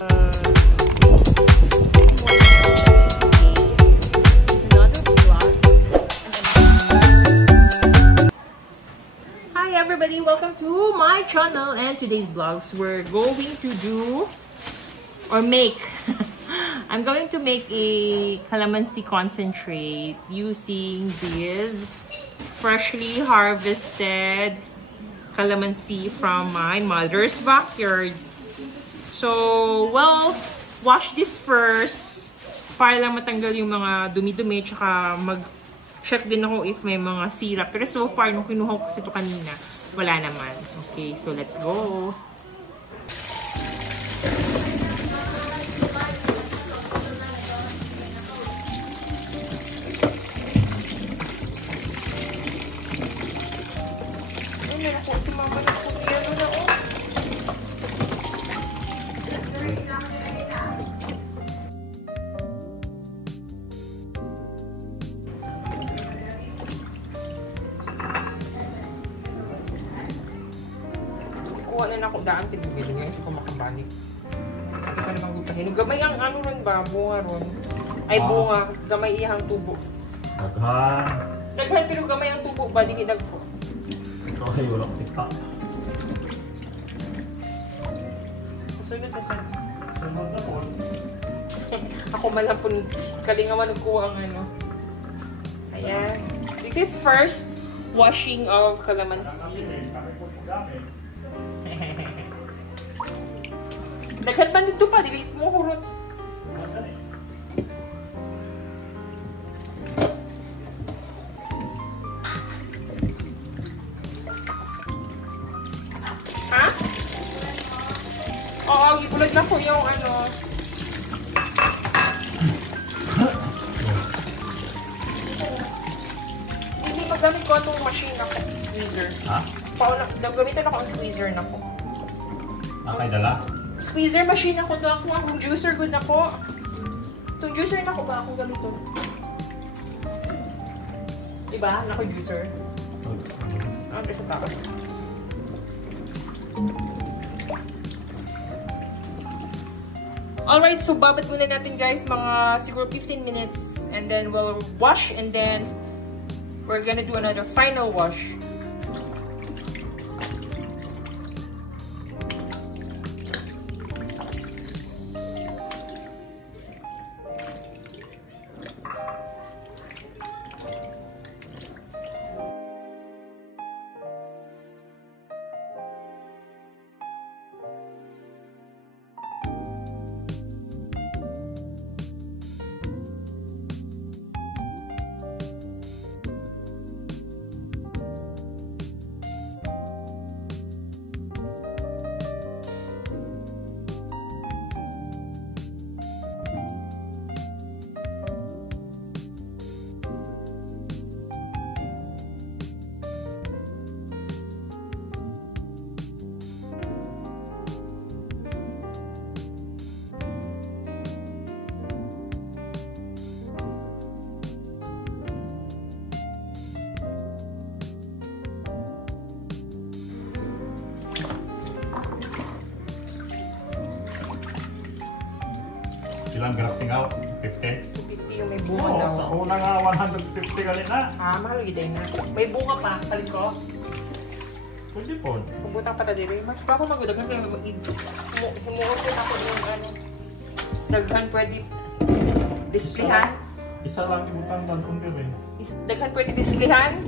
Hi everybody, welcome to my channel, and today's vlogs we're going to do or make I'm going to make a calamansi concentrate using this freshly harvested calamansi from my mother's backyard. So, well, wash this first para lang matanggal yung mga dumi-dumi, tsaka mag-check din ako if may mga sirap. Pero so far, nung kinuha ko kasi ito kanina, wala naman. Okay, so let's go! Ay, naku, si mama na po. Ano na, oh. Kuha na ako daan tinubig ngayon sa kumakabalik. Hindi pa naman gutahin. Gamay ang ano ron ba? Bunga ron. Ay, bunga. Gamay ihang tubo. Daghan. Daghan pero gamay ang tubo ba? Di kidag po. Ito ay walang tika. Sunod na saan? Sunod na po. Ako malapon. Kalingawan ko ang ano. Ayan. This is first washing of calamansi. Daghan pa dito pa. Delete mo kurot. Ha? Oo, gipulad na ko yung ano. Hindi magamit ko itong machine ako. Squeezer. Ha? Gamitin ako ang squeezer na ko. Nakay dala? Squeezer machine ako to. Akong juicer good na ko. Itong juicer na ko ba akong gamitin? Diba? Nako-juicer. Ano sa tapos? Alright, so babad muna natin guys mga siguro 15 minutes, and then we'll wash, and then we're gonna do another final wash. Ilang grafting out? 50? 250 yung may bunga daw. Sa una nga 150 gali na. Mahal giday na. May bunga pa, palit ko. Pwede po. Pagbutan pa ta diri. Mas pa ako magdaghan kaya himuot ko ako yung ano. Daghan pwede displayhan. Isa lang ibutang man kundi rin. Daghan pwede displayhan.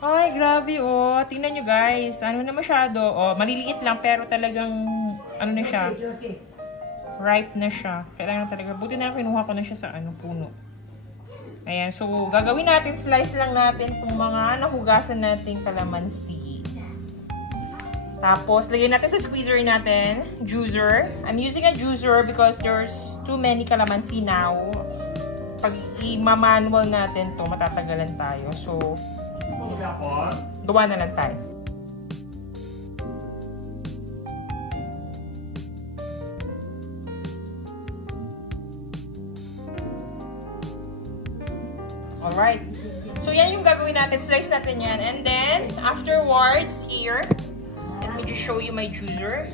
Ay, grabe, oh. Tingnan nyo, guys. Ano na masyado? Oh, maliliit lang, pero talagang, ano na siya? Ripe na siya. Kailangan talaga. Buti na kinuha ko na siya sa, puno. Ayan. So, gagawin natin, slice lang natin itong mga nahugasan nating kalamansi. Tapos, lagyan natin sa squeezer natin. Juicer. I'm using a juicer because there's too many kalamansi now. Pag i-manual natin to, matatagalan tayo. So, gawa na lang tayo. Alright. So, yan yung gagawin natin. Slice natin yan. And then, afterwards, here, let me just show you my juicer.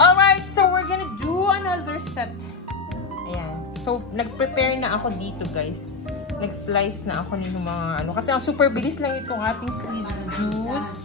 Alright, so we're gonna do another set. Ayan. So, nag-prepare na ako dito, guys. Nag-slice na ako nito mga ano. Kasi ang super bilis lang itong ating squeeze juice.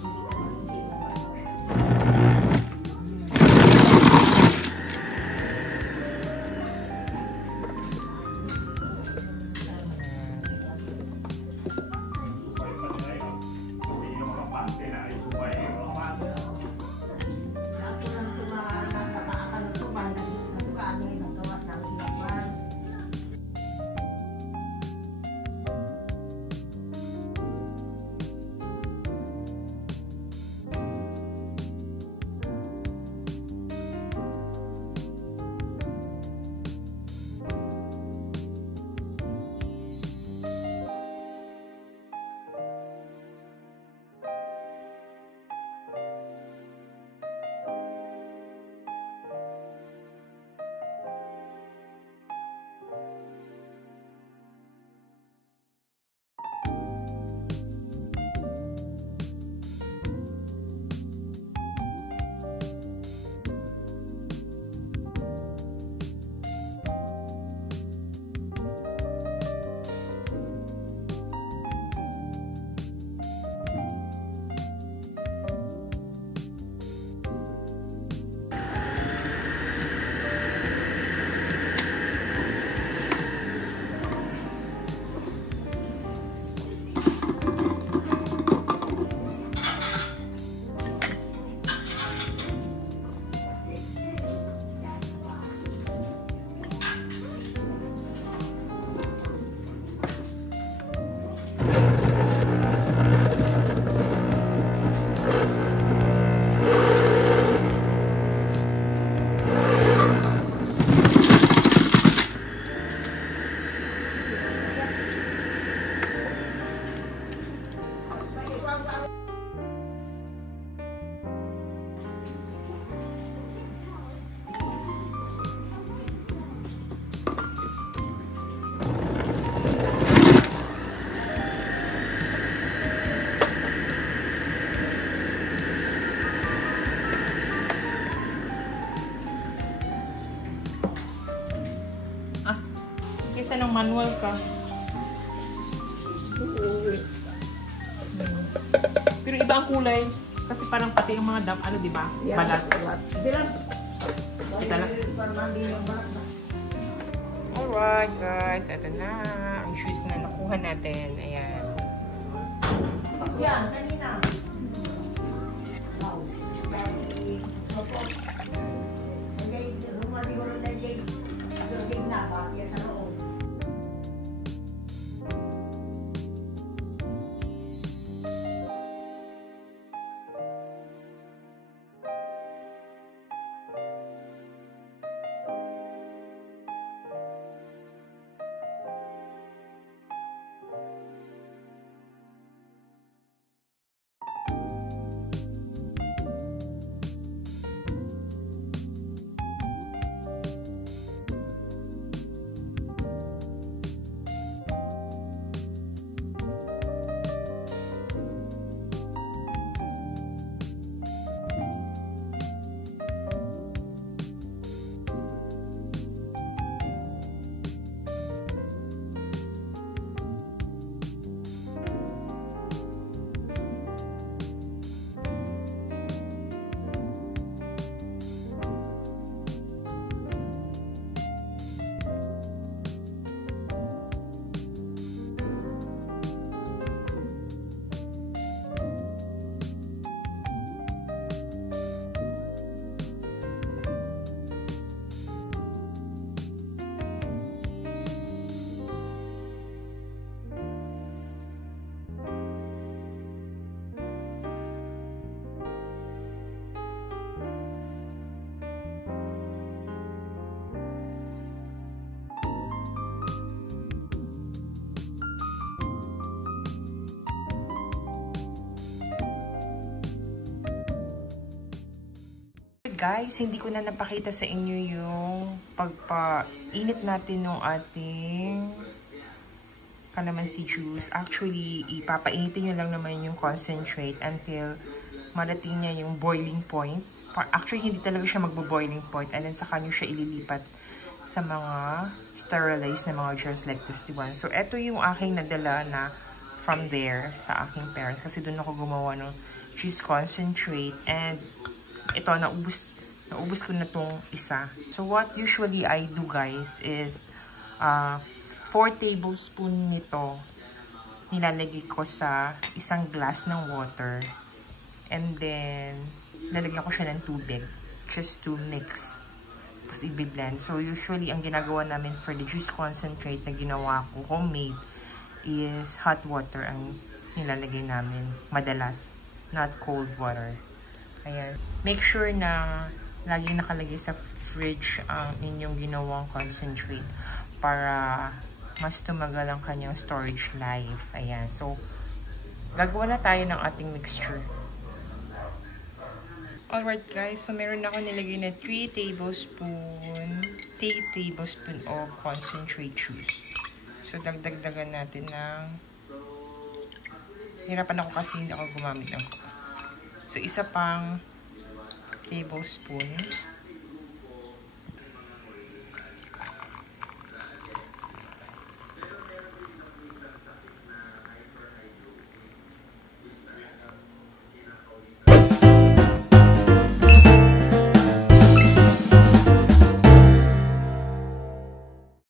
Kaysa ng manual ka. Pero iba ang kulay. Kasi parang pati yung mga dam, ano diba? Balat. Kita lang. Alright guys, ito na. Ang shoes na nakuha natin. Ayan. Yan, kanina. Wow. guys, hindi ko na napakita sa inyo yung pagpainit natin ng ating calamansi juice. Actually, ipapainitin nyo lang naman yung concentrate until marating niya yung boiling point. Actually, hindi talaga siya magbo-boiling point. And then, saka nyo siya ililipat sa mga sterilized na mga jars like this one. So, eto yung aking nadala na from there sa aking parents. Kasi doon ako gumawa ng cheese concentrate. And ito, naubos ko na tong isa. So, what usually I do, guys, is 4 tablespoon nito nilalagay ko sa isang glass ng water. And then, lalagyan ko siya ng tubig just to mix. Tapos, i-blend. So, usually, ang ginagawa namin for the juice concentrate na ginawa ko, homemade, is hot water ang nilalagay namin. Madalas. Not cold water. Ayan. Make sure na lagi nakalagay sa fridge ang inyong ginawang concentrate para mas tumagal ang kanyang storage life. Ayan. So, gagawa na tayo ng ating mixture. Alright guys, so meron ako nilagay na 3 tablespoon of concentrate juice. So, dagdagan natin ng... Hirapan ako kasi hindi ako gumamit ng... So, isa pang tablespoon.